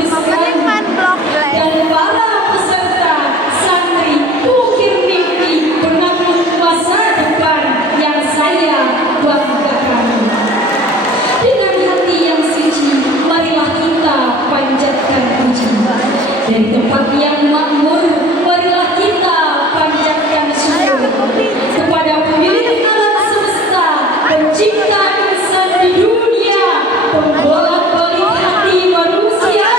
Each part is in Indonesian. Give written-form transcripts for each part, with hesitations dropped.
Mendingan blok dan para peserta santri ukir mimpi menatap masa depan yang saya banggakan. Dengan hati yang suci, marilah kita panjatkan puji. Dari tempat yang makmur, marilah kita panjatkan syukur kepada pemilik alam semesta, pencipta insan di dunia, pembolak-balik hati manusia,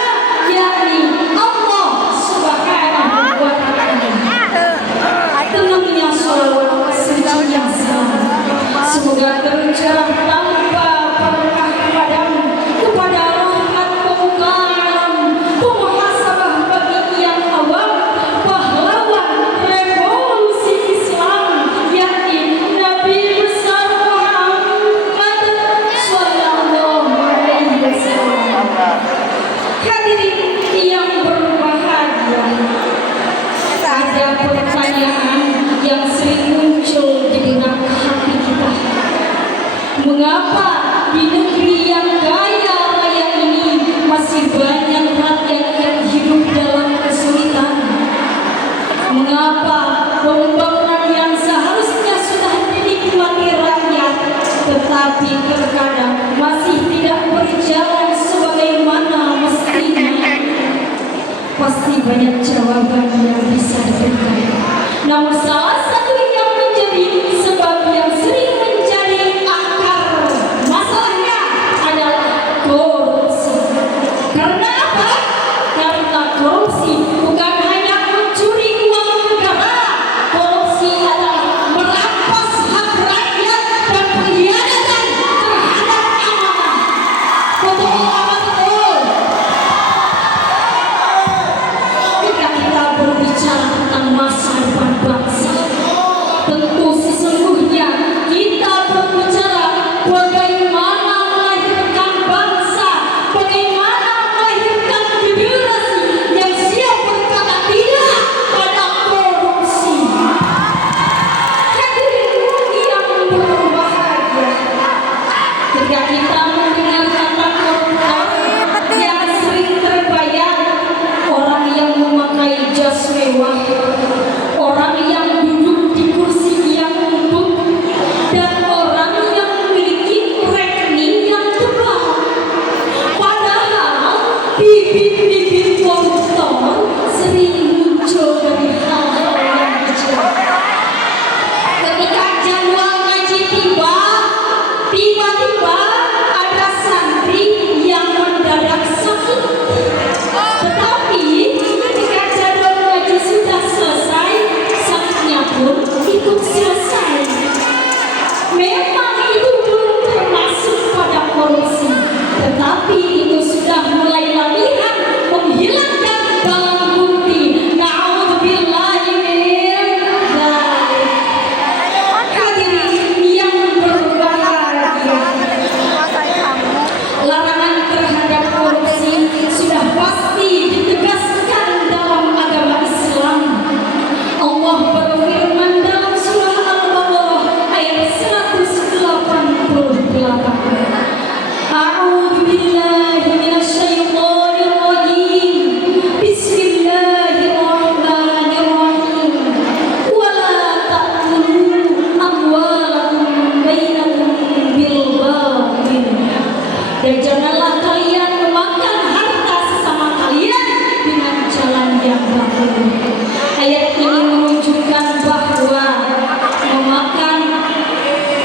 yakni Allah Subhanahu wa Ta'ala. Tenangnya sholawat sucinya salam, semoga tercurah tanpa pernah padam kepada rahmat pemuka alam, pemuhasabah bagi yang awam, pahlawan revolusi Islam, yakni Nabi besar Muhammad Sallallahu Alaihi Wasallam. Hadirin yang berbahagia, ada pertanyaan yang sering muncul di benak hati kita. Mengapa di negeri yang kaya raya ini masih banyak rakyat yang hidup dalam kesulitan? Mengapa pembangunan yang seharusnya sudah dinikmati rakyat tetapi terkadang masih tidak berjalan sebagaimana mestinya? Pasti banyak jawaban yang bisa diberikan. Namun salah satu yang menjadi sebab yang sering menjadi akar masalahnya adalah korupsi. Karena apa? Karena korupsi bukan hanya mencuri uang negara. Korupsi adalah merampas hak rakyat dan pengkhianatan terhadap amanah. Betul apa betul? Jika kita berbicara tentang masa depan bangsa, tentu sesungguhnya kita berbicara bagaimana melahirkan bangsa, bagaimana melahirkan generasi yang siap berkata tidak pada korupsi. Hadirin yang berbahagia, ketika kita mendengar kata koruptor, yang sering terbayang orang yang memakai jas mewah, orang yang duduk di kursi yang empuk, dan orang yang memiliki rekening yang tebal. Padahal bibit-bibit koruptor sering muncul dari hal-hal yang kecil. Ketika jadwal ngaji tiba, tiba-tiba ada santri yang mendadak sakit. Tetapi ketika jadwal ngaji sudah selesai, sakitnya pun ikut selesai. Memang itu belum termasuk pada korupsi, tetapi itu sudah mulai latihan menghilangkan barang bukti. Na'udzubillahi min dzalik. Hadirin yang berbahagia, larangan terhadap korupsi sudah pasti ditegaskan dalam agama Islam. Allah berfirman dalam surah Al-Baqarah ayat 188. A'udzu billahi minasyaitonir rajim. Bismillahirrahmanirrahim. Wa la ta'kulu amwalakum bainakum bil batil. Dan janganlah kalian memakan harta sesama kalian dengan jalan yang batil. Ayat ini menunjukkan bahwa memakan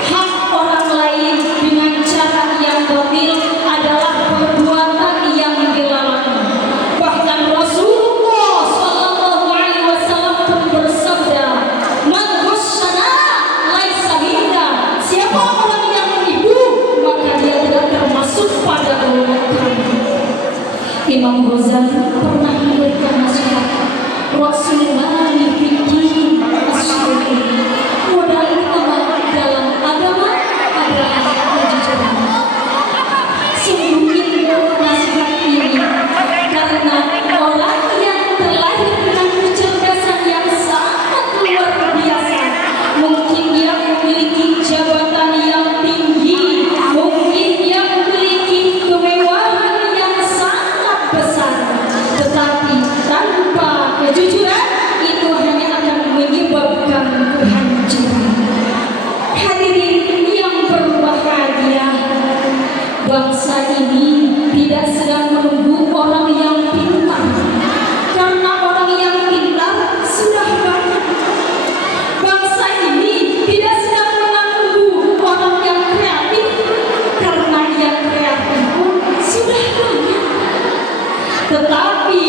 hak orang lain dengan cara yang batil adalah perbuatan yang dilarang. Bahkan Rasulullah Sallallahu Alaihi Wasallam pun bersabda, "Man ghasyana laisa minna." Siapa orang yang menipu, maka dia tidak termasuk pada golongan kami. Imam Ghazali pernah memberikan nasihat, Rasulullah fiddin as-syukur. Modal utama dalam agama adalah kejujuran. Sungguh indah nasihat ini, karena orang yang terlahir dengan kecerdasan yang sangat luar biasa, mungkin dia memiliki jabatan yang tinggi, mungkin dia memiliki kemewahan yang sangat besar. Bangsa ini tidak sedang menunggu orang yang pintar, karena orang yang pintar sudah banyak. Bangsa ini tidak sedang menunggu orang yang kreatif, karena yang kreatif pun sudah banyak. Tetapi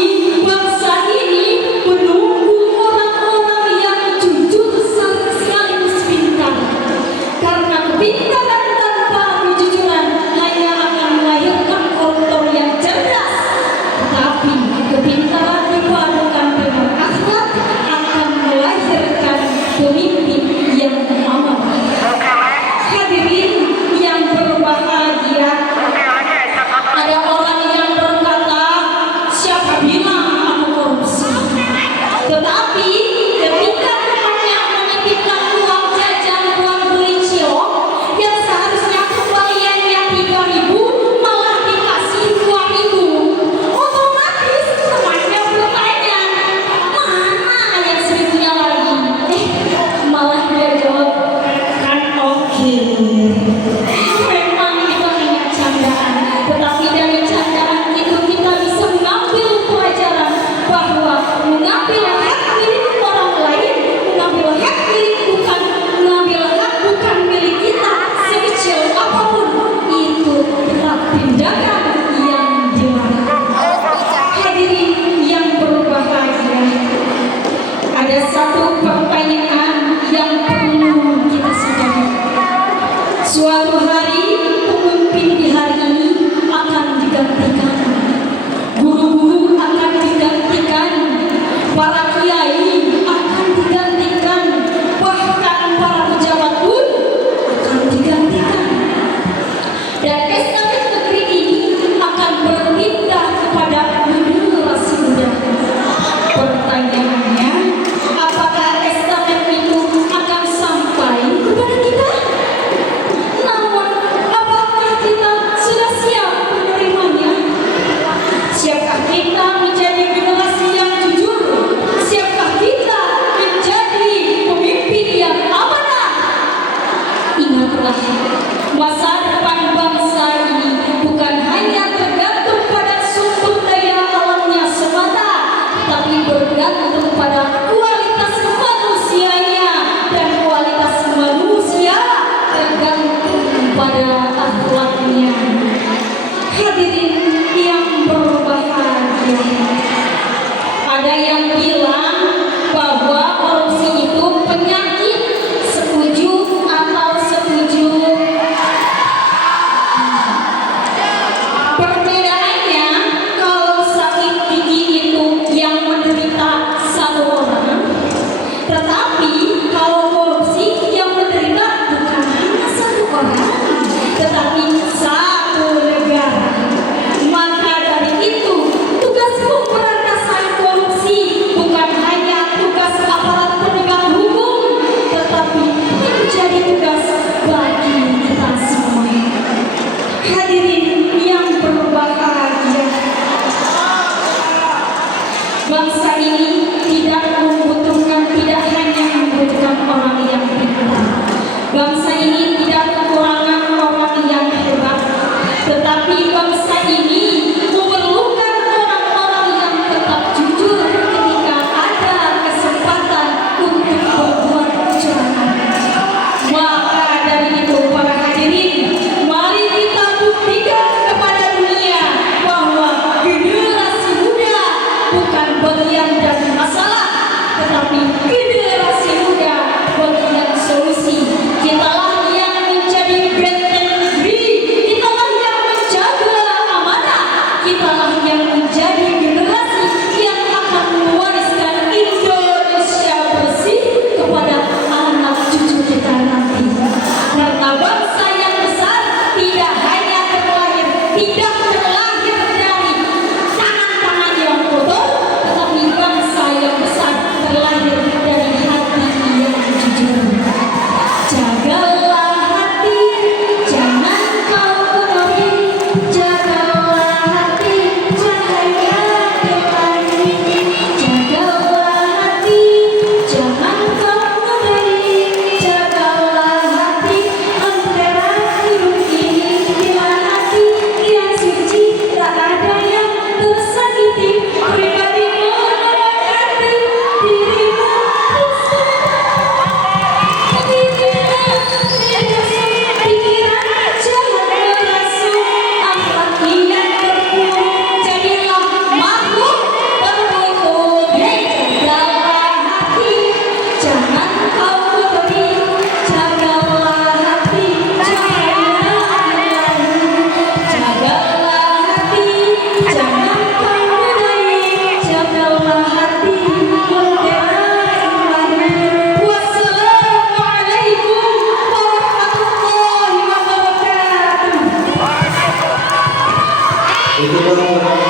bangsa ini menunggu orang-orang yang jujur sekaligus pintar, karena kepintaran tanpa kejujuran hanya akan melahirkan koruptor yang cerdas. Tapi kepintaran dipadukan dengan akhlak akan melahirkan pemimpin yang amanah. Hadirin yang berbahagia, ada orang yang berkata, siapa bilang aku korupsi? Tetapi ketika temannya menitipkan uang jajan buat beli cilok yang seharusnya kembaliannya 3.000 malah dikasih 2.000, otomatis temannya bertanya, mana yang 1.000-nya lagi? Malah dia jawab, kan oke. Memang itu hanya candaan, tetapi dari candaan itu kita bisa mengambil pelajaran bahwa mengambil hak milik orang lain, mengambil hak bukan milik kita, sekecil apapun itu tetap tindakan yang dilarang. Hadirin yang berbahagia, ada satu pertanyaan yang perlu kita sadari. Suatu hari pemimpin di hari ini akan digantikan, guru-guru akan digantikan, para kiai akan digantikan, bahkan para pejabat pun akan digantikan. Dan estafet negeri ini akan berpindah kepada generasi muda. Pertanyaannya, apakah estafet itu akan sampai kepada kita? Namun, apakah kita sudah siap menerimanya? Siapkah kita menjadi generasi yang jujur? Siapkah kita menjadi pemimpin yang amanah? Ingatlah, masa depan bangsa ini bukan hanya tergantung pada sumber daya alamnya semata, tapi bergantung pada kualitas manusianya, dan kualitas manusia tergantung pada akhlaknya. Hadirin yang berbahagia, ada yang bilang bahwa korupsi itu penyakit. Setuju atau setuju? Perbedaannya, kalau sakit gigi itu yang menderita satu orang, tetapi kalau korupsi yang menderita bukan hanya satu orang, tetapi satu negara. Maka dari itu, tugas pemberantasan korupsi bukan hanya tugas aparat penegak hukum, tetapi menjadi tugas bagi kita semua. Hadirin yang berbahagia, bangsa ini tidak hanya membutuhkan orang yang pintar. Bangsa ini tidak kekurangan orang yang hebat, tetapi bangsa ini memerlukan orang-orang yang tetap jujur ketika ada kesempatan untuk berbuat kecurangan. Maka dari itu, para hadirin, mari kita buktikan kepada dunia bahwa generasi muda bukan bagian dari masalah, tetapi generasi muda bagian solusi. Kitalah yang menjadi benteng negeri, kitalah yang menjaga amanah, kitalah yang menjadi generasi yang akan mewariskan Indonesia bersih kepada anak cucu kita nanti. Karena bangsa yang besar tidak hanya terlahir dari tangan-tangan yang kotor, tetapi bangsa yang besar terlahir dari hati yang jujur. Jagalah hati, jangan kau kotori. Jagalah hati, cahaya Tuhan. Jagalah hati, jangan kau kotori. Jagalah hati, antara hidup ini bila hati Itu baru